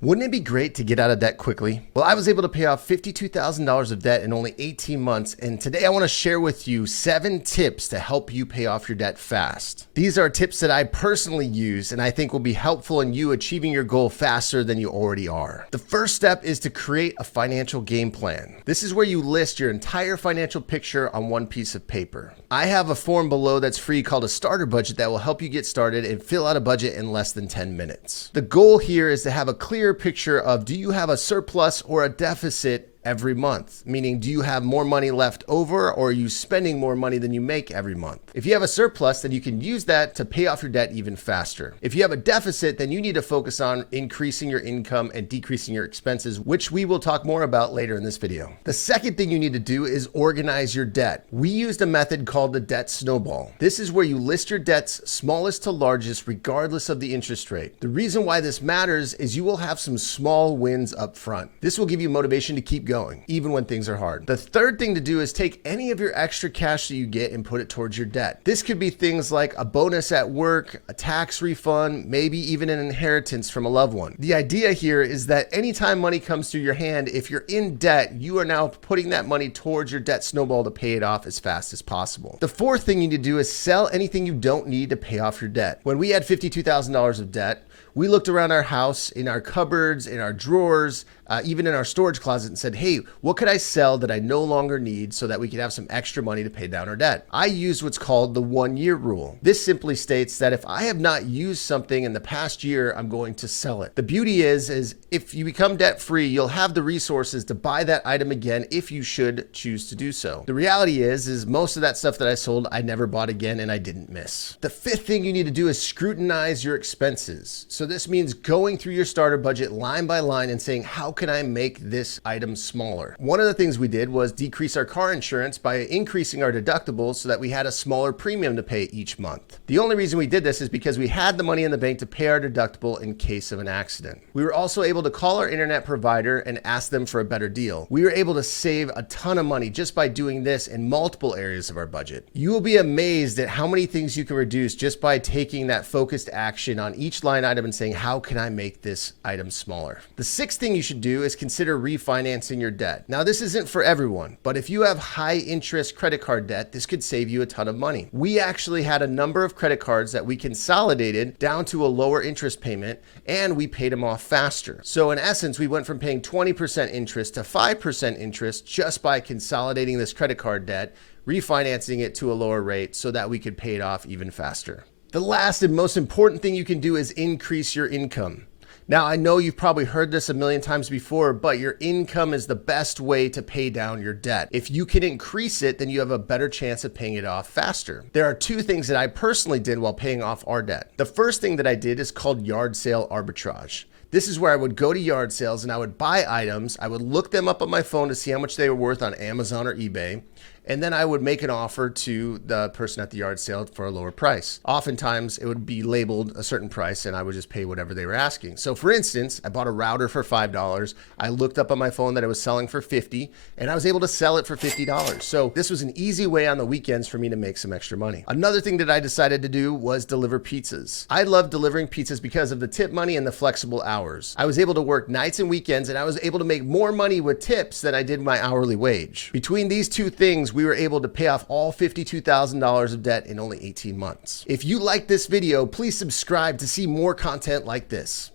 Wouldn't it be great to get out of debt quickly? Well, I was able to pay off $52,000 of debt in only 18 months, and today I want to share with you 7 tips to help you pay off your debt fast. These are tips that I personally use and I think will be helpful in you achieving your goal faster than you already are. The first step is to create a financial game plan. This is where you list your entire financial picture on one piece of paper. I have a form below that's free called a starter budget that will help you get started and fill out a budget in less than 10 minutes. The goal here is to have a clear picture of, do you have a surplus or a deficit every month? Meaning, do you have more money left over, or are you spending more money than you make every month? If you have a surplus, then you can use that to pay off your debt even faster. If you have a deficit, then you need to focus on increasing your income and decreasing your expenses, which we will talk more about later in this video. The second thing you need to do is organize your debt. We used a method called the debt snowball. This is where you list your debts smallest to largest regardless of the interest rate. The reason why this matters is you will have some small wins up front. This will give you motivation to keep going, even when things are hard. The third thing to do is take any of your extra cash that you get and put it towards your debt. This could be things like a bonus at work, a tax refund, maybe even an inheritance from a loved one. The idea here is that anytime money comes through your hand, if you're in debt, you are now putting that money towards your debt snowball to pay it off as fast as possible. The fourth thing you need to do is sell anything you don't need to pay off your debt. When we had $52,000 of debt, we looked around our house, in our cupboards, in our drawers, even in our storage closet, and said, hey, what could I sell that I no longer need so that we could have some extra money to pay down our debt? I used what's called the 1-year rule. This simply states that if I have not used something in the past year, I'm going to sell it. The beauty is if you become debt free, you'll have the resources to buy that item again if you should choose to do so. The reality is most of that stuff that I sold, I never bought again and I didn't miss. The fifth thing you need to do is scrutinize your expenses. So this means going through your starter budget line by line and saying, how can I make this item smaller? One of the things we did was decrease our car insurance by increasing our deductibles so that we had a smaller premium to pay each month. The only reason we did this is because we had the money in the bank to pay our deductible in case of an accident. We were also able to call our internet provider and ask them for a better deal. We were able to save a ton of money just by doing this in multiple areas of our budget. You will be amazed at how many things you can reduce just by taking that focused action on each line item and saying, how can I make this item smaller? The sixth thing you should do is consider refinancing your debt. Now, this isn't for everyone, but if you have high interest credit card debt, this could save you a ton of money. We actually had a number of credit cards that we consolidated down to a lower interest payment, and we paid them off faster. So in essence, we went from paying 20% interest to 5% interest just by consolidating this credit card debt, refinancing it to a lower rate so that we could pay it off even faster. The last and most important thing you can do is increase your income. Now, I know you've probably heard this a million times before, but your income is the best way to pay down your debt. If you can increase it, then you have a better chance of paying it off faster. There are 2 things that I personally did while paying off our debt. The first thing that I did is called yard sale arbitrage. This is where I would go to yard sales and I would buy items. I would look them up on my phone to see how much they were worth on Amazon or eBay. And then I would make an offer to the person at the yard sale for a lower price. Oftentimes, it would be labeled a certain price and I would just pay whatever they were asking. So for instance, I bought a router for $5. I looked up on my phone that it was selling for $50 and I was able to sell it for $50. So this was an easy way on the weekends for me to make some extra money. Another thing that I decided to do was deliver pizzas. I love delivering pizzas because of the tip money and the flexible hours. I was able to work nights and weekends and I was able to make more money with tips than I did my hourly wage. Between these 2 things, we were able to pay off all $52,000 of debt in only 18 months. If you like this video, please subscribe to see more content like this.